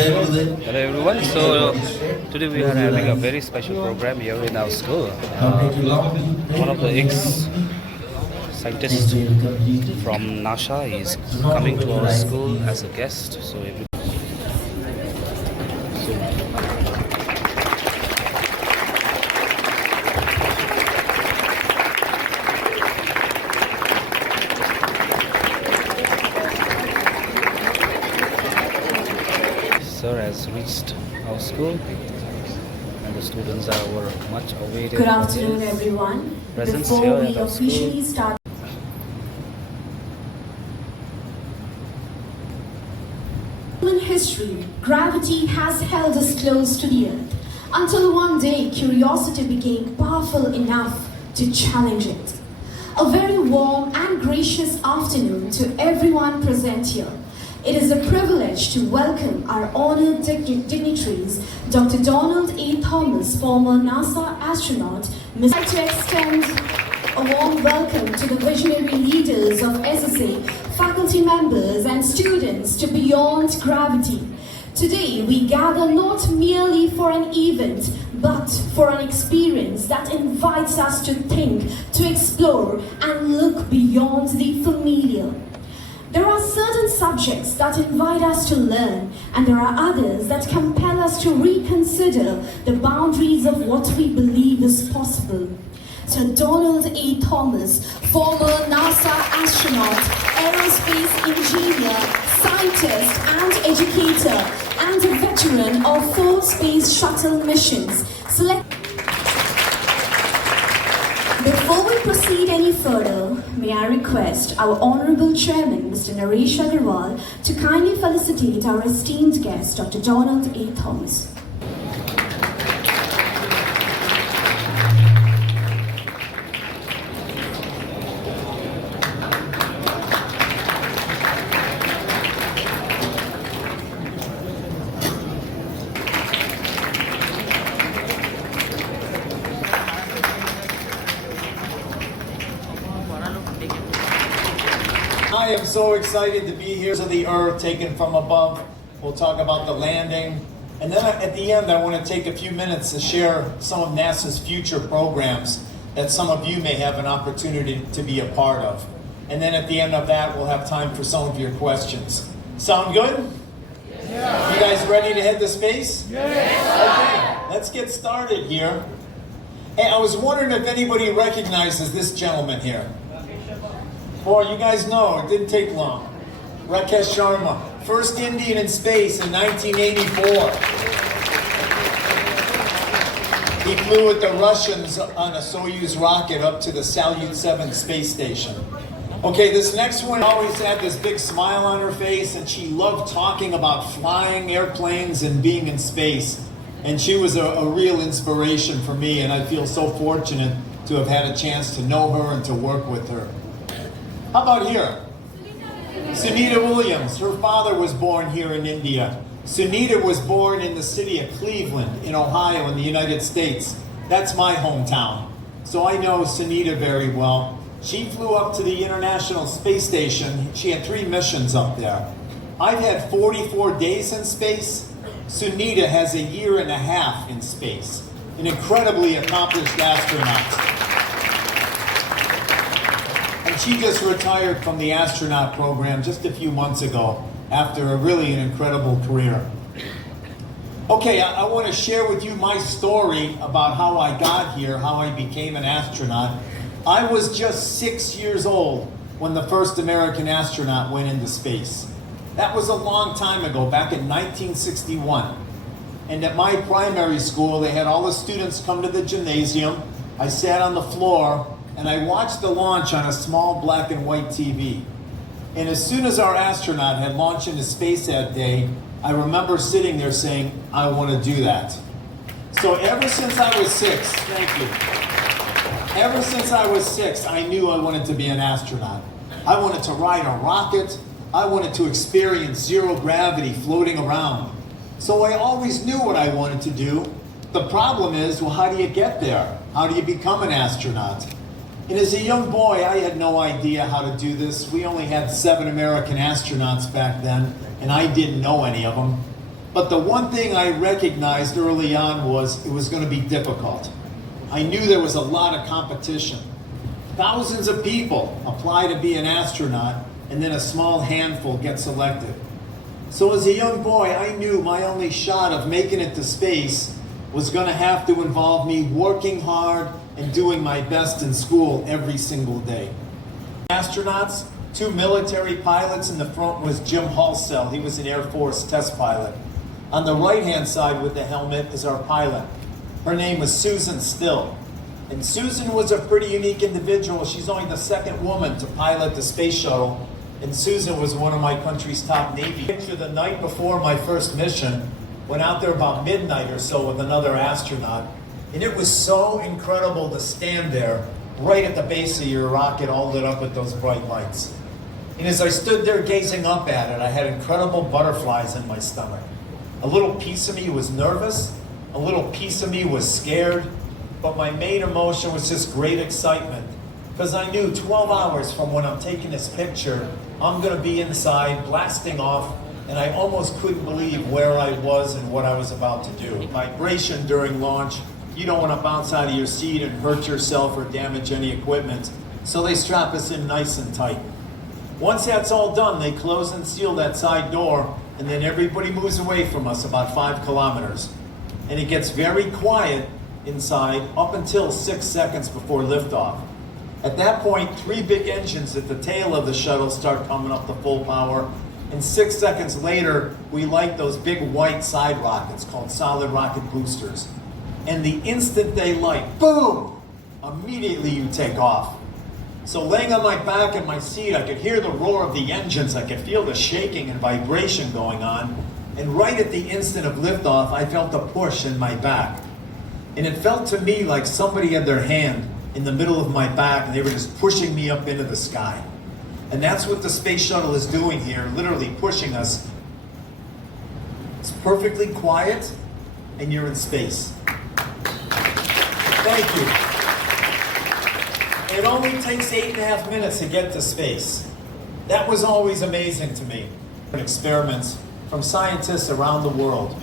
Hello everyone. So today we are having a very special program here in our school. One of the ex-scientists from NASA is coming to our school as a guest. Sir has reached our school and the students are much awaited. Good afternoon everyone. Before we officially start in history, gravity has held us close to the earth until one day curiosity became powerful enough to challenge it. A very warm and gracious afternoon to everyone present here. It is a privilege to welcome our honored dignitaries, Dr. Donald A. Thomas, former NASA astronaut. I'd like to extend a warm welcome to the visionary leaders of SSA, faculty members and students to Beyond Gravity. Today we gather not merely for an event, but for an experience that invites us to think, to explore and look beyond the familiar. There are certain subjects that invite us to learn, and there are others that compel us to reconsider the boundaries of what we believe is possible. Sir Donald A. Thomas, former NASA astronaut, aerospace engineer, scientist and educator, and a veteran of 4 space shuttle missions. Before we proceed any further, may I request our Honorable Chairman, Mr. Naresh Agarwal, to kindly felicitate our esteemed guest, Dr. Donald A. Thomas. I am so excited to be here. To the Earth taken from above. We'll talk about the landing. And then at the end, I want to take a few minutes to share some of NASA's future programs that some of you may have an opportunity to be a part of. And then at the end of that, we'll have time for some of your questions. Sound good? Yeah. You guys ready to head to space? Yes. Okay, let's get started here. Hey, I was wondering if anybody recognizes this gentleman here. Boy, you guys know, it didn't take long. Rakesh Sharma, first Indian in space in 1984. He flew with the Russians on a Soyuz rocket up to the Salyut 7 space station. Okay, this next one always had this big smile on her face, and she loved talking about flying airplanes and being in space. And she was a real inspiration for me, and I feel so fortunate to have had a chance to know her and to work with her. How about here? Sunita Williams. Her father was born here in India. Sunita was born in the city of Cleveland in Ohio in the United States. That's my hometown. So I know Sunita very well. She flew up to the International Space Station. She had 3 missions up there. I've had 44 days in space. Sunita has 1.5 years in space. An incredibly accomplished astronaut. She just retired from the astronaut program just a few months ago after an incredible career. Okay, I want to share with you my story about how I got here, how I became an astronaut. I was just 6 years old when the first American astronaut went into space. That was a long time ago, back in 1961. And at my primary school, they had all the students come to the gymnasium. I sat on the floor and I watched the launch on a small black and white TV. And as soon as our astronaut had launched into space that day, I remember sitting there saying, I want to do that. So ever since I was 6, thank you. Ever since I was 6, I knew I wanted to be an astronaut. I wanted to ride a rocket. I wanted to experience zero gravity floating around. So I always knew what I wanted to do. The problem is, well, how do you get there? How do you become an astronaut? And as a young boy, I had no idea how to do this. We only had 7 American astronauts back then, and I didn't know any of them. But the one thing I recognized early on was it was going to be difficult. I knew there was a lot of competition. Thousands of people apply to be an astronaut, and then a small handful get selected. So as a young boy, I knew my only shot of making it to space was going to have to involve me working hard and doing my best in school every single day. Astronauts, 2 military pilots. In the front was Jim Halsell. He was an Air Force test pilot. On the right-hand side with the helmet is our pilot. Her name was Susan Still. And Susan was a pretty unique individual. She's only the second woman to pilot the space shuttle. And Susan was one of my country's top Navy. Picture the night before my first mission, went out there about midnight or so with another astronaut. And it was so incredible to stand there right at the base of your rocket, all lit up with those bright lights. And as I stood there gazing up at it, I had incredible butterflies in my stomach. A little piece of me was nervous, a little piece of me was scared, but my main emotion was just great excitement, because I knew 12 hours from when I'm taking this picture, I'm going to be inside blasting off, and I almost couldn't believe where I was and what I was about to do. Vibration during launch, you don't want to bounce out of your seat and hurt yourself or damage any equipment, so they strap us in nice and tight. Once that's all done, they close and seal that side door, and then everybody moves away from us about 5 kilometers. And it gets very quiet inside up until 6 seconds before liftoff. At that point, 3 big engines at the tail of the shuttle start coming up to full power, and 6 seconds later, we light those big white side rockets called solid rocket boosters. And the instant they light, boom, immediately you take off. So laying on my back in my seat, I could hear the roar of the engines, I could feel the shaking and vibration going on, and right at the instant of liftoff, I felt a push in my back. And it felt to me like somebody had their hand in the middle of my back and they were just pushing me up into the sky. And that's what the space shuttle is doing here, literally pushing us. It's perfectly quiet, and you're in space. Thank you. It only takes 8.5 minutes to get to space. That was always amazing to me. Experiments from scientists around the world.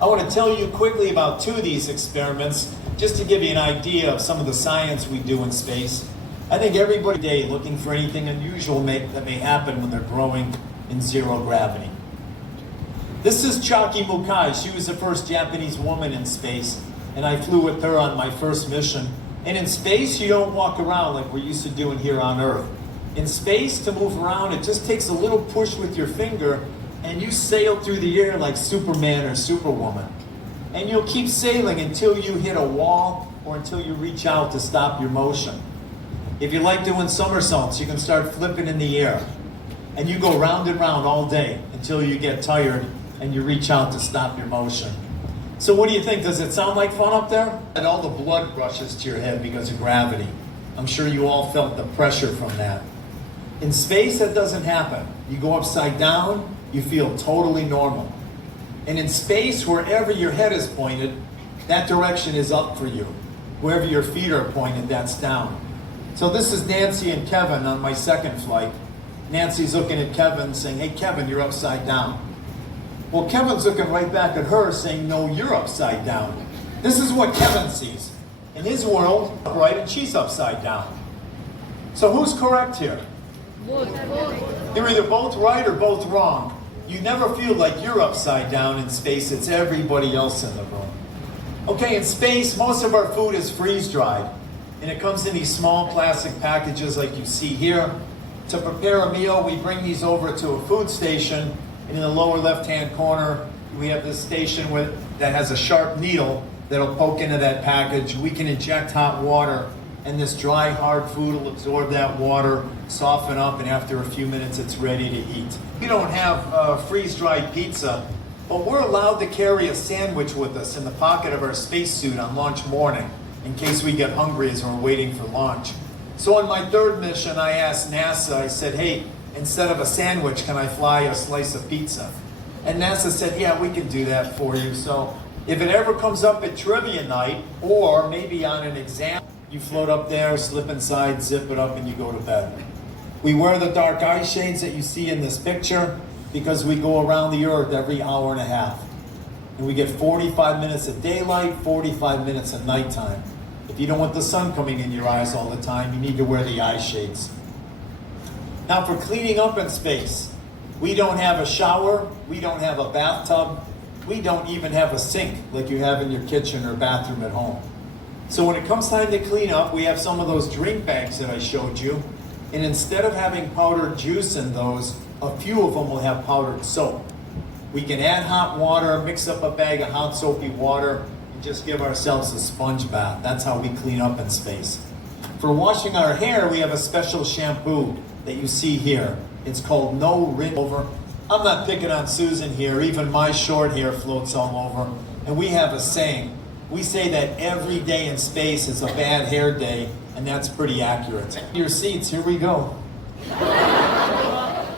I want to tell you quickly about 2 of these experiments, just to give you an idea of some of the science we do in space. I think everybody today looking for anything unusual that may happen when they're growing in zero gravity. This is Chaki Mukai. She was the first Japanese woman in space, and I flew with her on my first mission. And in space, you don't walk around like we're used to doing here on Earth. In space, to move around, it just takes a little push with your finger, and you sail through the air like Superman or Superwoman. And you'll keep sailing until you hit a wall or until you reach out to stop your motion. If you like doing somersaults, you can start flipping in the air. And you go round and round all day until you get tired and you reach out to stop your motion. So what do you think? Does it sound like fun up there? And all the blood rushes to your head because of gravity. I'm sure you all felt the pressure from that. In space, that doesn't happen. You go upside down, you feel totally normal. And in space, wherever your head is pointed, that direction is up for you. Wherever your feet are pointed, that's down. So this is Nancy and Kevin on my second flight. Nancy's looking at Kevin saying, "Hey Kevin, you're upside down." Well, Kevin's looking right back at her saying, "No, you're upside down." This is what Kevin sees. In his world, right, and she's upside down. So who's correct here? You're either both right or both wrong. You never feel like you're upside down in space. It's everybody else in the room. Okay, in space, most of our food is freeze-dried. And it comes in these small plastic packages like you see here. To prepare a meal, we bring these over to a food station. And in the lower left-hand corner, we have this station that has a sharp needle that'll poke into that package. We can inject hot water, and this dry, hard food will absorb that water, soften up, and after a few minutes, it's ready to eat. We don't have freeze-dried pizza, but we're allowed to carry a sandwich with us in the pocket of our spacesuit on launch morning, in case we get hungry as we're waiting for launch. So on my third mission, I asked NASA, I said, "Hey, instead of a sandwich, can I fly a slice of pizza?" And NASA said, "Yeah, we can do that for you." So if it ever comes up at trivia night, or maybe on an exam, you float up there, slip inside, zip it up, and you go to bed. We wear the dark eye shades that you see in this picture. because we go around the Earth every hour and a half. And we get 45 minutes of daylight, 45 minutes of nighttime. If you don't want the sun coming in your eyes all the time, you need to wear the eye shades. Now for cleaning up in space, we don't have a shower, we don't have a bathtub, we don't even have a sink like you have in your kitchen or bathroom at home. So when it comes time to clean up, we have some of those drink bags that I showed you. And instead of having powdered juice in those, a few of them will have powdered soap. We can add hot water, mix up a bag of hot soapy water, and just give ourselves a sponge bath. That's how we clean up in space. For washing our hair, we have a special shampoo that you see here. It's called No Rinse Over. I'm not picking on Susan here. Even my short hair floats all over. And we have a saying. We say that every day in space is a bad hair day, and that's pretty accurate. Your seats, here we go.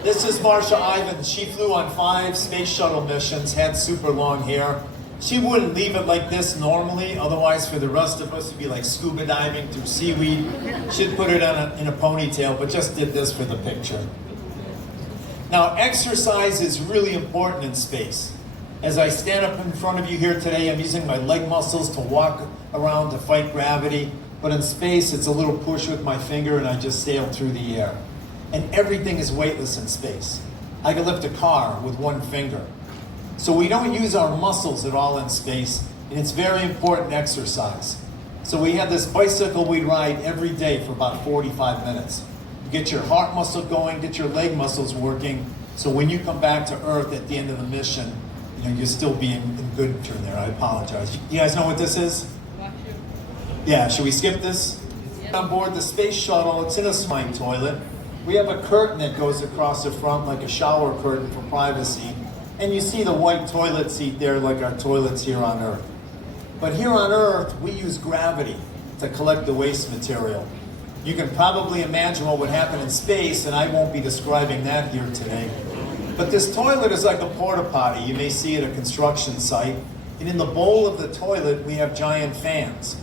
This is Marsha Ivins. She flew on 5 space shuttle missions, had super long hair. She wouldn't leave it like this normally, otherwise for the rest of us it'd be like scuba diving through seaweed. She'd put it on in a ponytail, but just did this for the picture. Now, exercise is really important in space. As I stand up in front of you here today, I'm using my leg muscles to walk around to fight gravity, but in space it's a little push with my finger and I just sail through the air. And everything is weightless in space. I can lift a car with one finger. So we don't use our muscles at all in space, and it's very important exercise. So we have this bicycle we ride every day for about 45 minutes. You get your heart muscle going, get your leg muscles working, so when you come back to Earth at the end of the mission, you'll still be in good turn there. I apologize. You guys know what this is? Yeah, should we skip this? Yeah. On board the space shuttle, it's in a swine toilet. We have a curtain that goes across the front like a shower curtain for privacy. And you see the white toilet seat there like our toilets here on Earth. But here on Earth, we use gravity to collect the waste material. You can probably imagine what would happen in space, and I won't be describing that here today. But this toilet is like a porta potty you may see at a construction site. And in the bowl of the toilet, we have giant fans.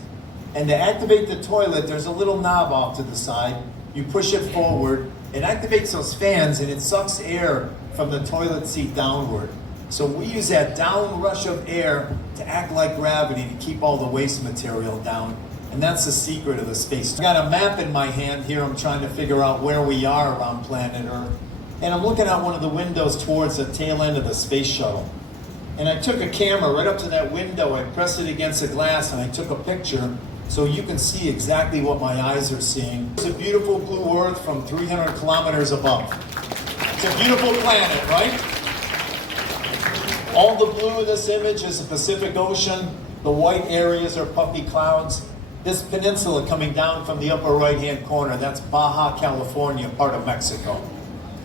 And to activate the toilet, there's a little knob off to the side. You push it forward, it activates those fans, and it sucks air from the toilet seat downward. So we use that down rush of air to act like gravity to keep all the waste material down. And that's the secret of the space. I got a map in my hand here. I'm trying to figure out where we are around planet Earth. And I'm looking out one of the windows towards the tail end of the space shuttle. And I took a camera right up to that window. I pressed it against the glass and I took a picture so you can see exactly what my eyes are seeing. It's a beautiful blue Earth from 300 kilometers above. It's a beautiful planet, right? All the blue in this image is the Pacific Ocean. The white areas are puffy clouds. This peninsula coming down from the upper right-hand corner, that's Baja California, part of Mexico.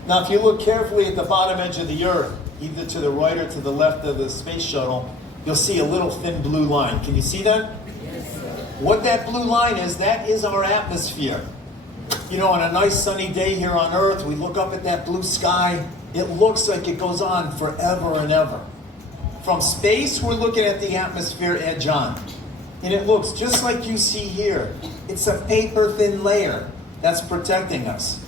Now, if you look carefully at the bottom edge of the Earth, either to the right or to the left of the space shuttle, you'll see a little thin blue line. Can you see that? Yes, sir. What that blue line is, that is our atmosphere. On a nice sunny day here on Earth, we look up at that blue sky. It looks like it goes on forever and ever. From space, we're looking at the atmosphere edge on. And it looks just like you see here. It's a paper-thin layer that's protecting us.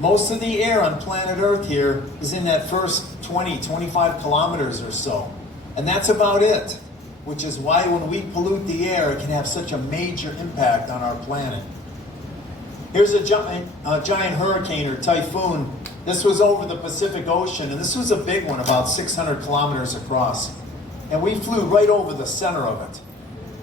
Most of the air on planet Earth here is in that first 20, 25 kilometers or so. And that's about it, which is why when we pollute the air, it can have such a major impact on our planet. Here's a giant hurricane or typhoon. This was over the Pacific Ocean, and this was a big one, about 600 kilometers across. And we flew right over the center of it.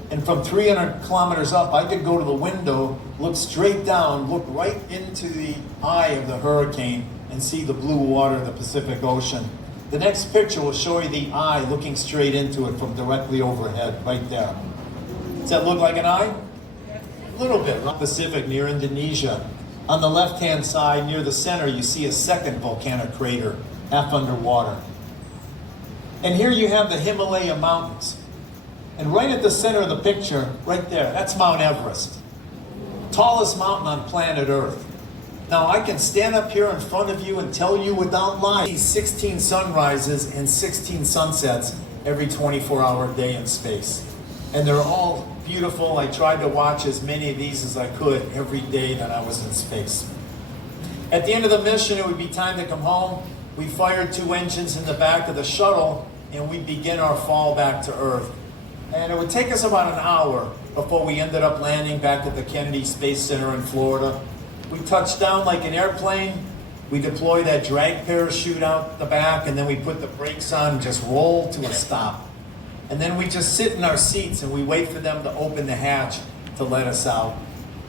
And from 300 kilometers up, I could go to the window, look straight down, look right into the eye of the hurricane and see the blue water of the Pacific Ocean. The next picture will show you the eye looking straight into it from directly overhead, right there. Does that look like an eye? A little bit. Pacific near Indonesia. On the left-hand side, near the center, you see a second volcanic crater, half underwater. And here you have the Himalaya Mountains. And right at the center of the picture, right there, that's Mount Everest. Tallest mountain on planet Earth. Now I can stand up here in front of you and tell you without lying, 16 sunrises and 16 sunsets every 24-hour day in space. And they're all beautiful. I tried to watch as many of these as I could every day that I was in space. At the end of the mission, it would be time to come home. we fired 2 engines in the back of the shuttle, and we'd begin our fall back to Earth. And it would take us about an hour before we ended up landing back at the Kennedy Space Center in Florida. We touched down like an airplane. We deploy that drag parachute out the back, and then we put the brakes on and just roll to a stop. And then we just sit in our seats and we wait for them to open the hatch to let us out.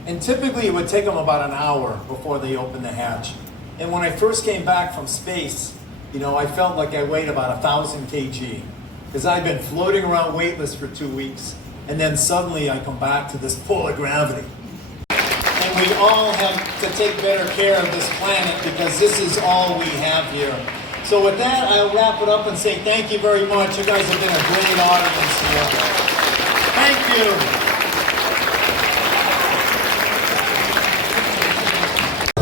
And typically it would take them about an hour before they open the hatch. And when I first came back from space, I felt like I weighed about 1,000 kg. Because I've been floating around weightless for 2 weeks, and then suddenly I come back to this pull of gravity. And we all have to take better care of this planet because this is all we have here. So with that, I'll wrap it up and say thank you very much. You guys have been a great audience here. Thank you.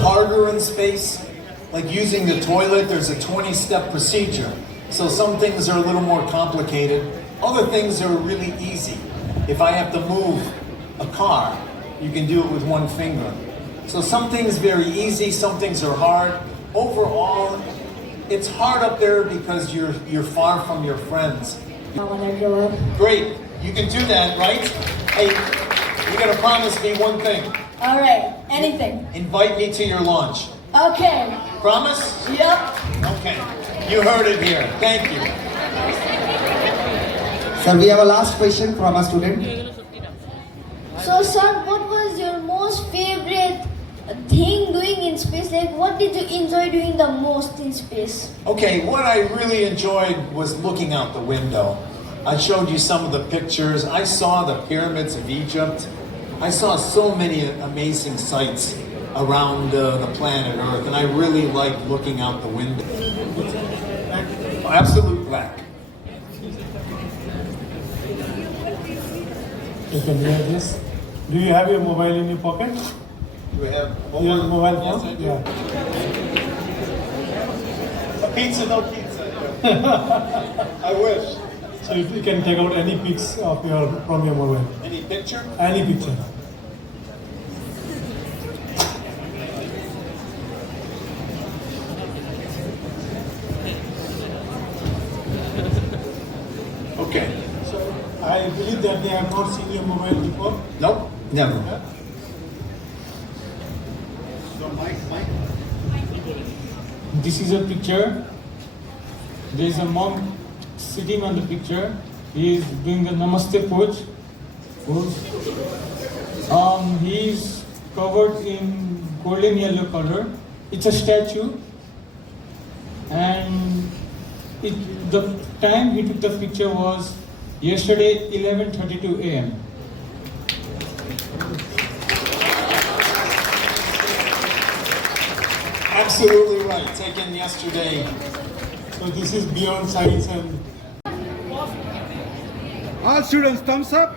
Harder in space, like using the toilet, there's a 20-step procedure. So some things are a little more complicated. Other things are really easy. If I have to move a car, you can do it with one finger. So some things very easy, some things are hard. Overall, it's hard up there because you're far from your friends. Great, you can do that, right? Hey, you gotta promise me one thing. All right, anything. Invite me to your launch. Okay. Promise? Yep. Okay, you heard it here. Thank you. Sir, we have a last question from a student. So, sir, what was your most favorite thing doing in space? Like, what did you enjoy doing the most in space? Okay, what I really enjoyed was looking out the window. I showed you some of the pictures. I saw the pyramids of Egypt. I saw so many amazing sights around the planet Earth, and I really liked looking out the window. Absolute black. You can hear this. Do you have your mobile in your pocket? Do we have Your mobile Yes, phone? I do. Yeah. A pizza, no pizza. I wish. So you can take out any pics of from your mobile. Any picture? Any picture. Okay. So I believe that they have not seen your mobile before. Nope, never. Yeah? This is a picture. There is a monk sitting on the picture. He is doing the Namaste pose. He is covered in golden yellow color. It's a statue, and the time he took the picture was yesterday 11:32 a.m. Absolutely right. Taken yesterday. So this is beyond science and. All students, thumbs up.